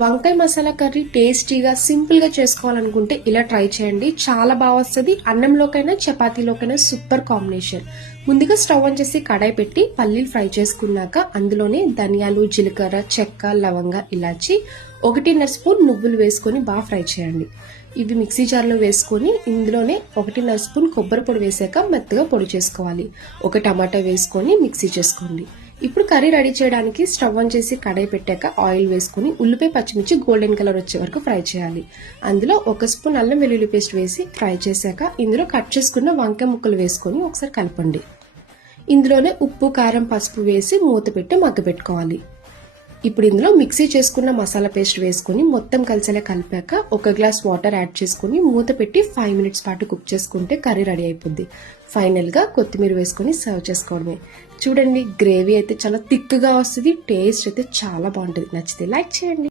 వంకాయ మసాలా కర్రీ టేస్టీగా సింపుల్ గా చేసుకోవాలనుకుంటే ఇలా ట్రై చేయండి. చాలా బాగా వస్తుంది. అన్నంలోకైనా చపాతీలోకైనా సూపర్ కాంబినేషన్. ముందుగా స్టవ్ ఆన్ చేసి కడాయి పెట్టి పల్లీలు ఫ్రై చేసుకున్నాక అందులోనే ధనియాలు, జీలకర్ర, చెక్క, లవంగ, ఇలాచి 1.5 స్పూన్ నువ్వులు వేసుకొని బాగా ఫ్రై చేయండి. ఇవి మిక్సీ జార్లో వేసుకొని ఇందులోనే 1.5 స్పూన్ కొబ్బరి పొడి వేసాక మెత్తగా పొడి చేసుకోవాలి. ఒక టమాటా వేసుకొని మిక్సీ చేసుకోండి. ఇప్పుడు కర్రీ రెడీ చేయడానికి స్టవ్ ఆన్ చేసి కడాయి పెట్టాక ఆయిల్ వేసుకుని ఉల్లిపాయ, పచ్చిమిర్చి గోల్డెన్ కలర్ వచ్చే వరకు ఫ్రై చేయాలి. అందులో 1 స్పూన్ అల్లం వెల్లుల్లి పేస్ట్ వేసి ఫ్రై చేశాక ఇందులో కట్ చేసుకున్న వంకాయ ముక్కలు వేసుకొని ఒకసారి కలపండి. ఇందులోనే ఉప్పు, కారం, పసుపు వేసి మూత పెట్టి మగ్గబెట్టుకోవాలి. ఇప్పుడు ఇందులో మిక్సీ చేసుకున్న మసాలా పేస్ట్ వేసుకుని మొత్తం కలిసేలా కలిపాక 1 గ్లాస్ వాటర్ యాడ్ చేసుకుని మూత పెట్టి 5 మినిట్స్ పాటు కుక్ చేసుకుంటే కర్రీ రెడీ అయిపోద్ది. ఫైనల్ గా కొత్తిమీర వేసుకుని సర్వ్ చేసుకోవడమే. చూడండి, గ్రేవీ అయితే చాలా థిక్ గా వస్తుంది. టేస్ట్ అయితే చాలా బాగుంటుంది. నచ్చితే లైక్ చేయండి.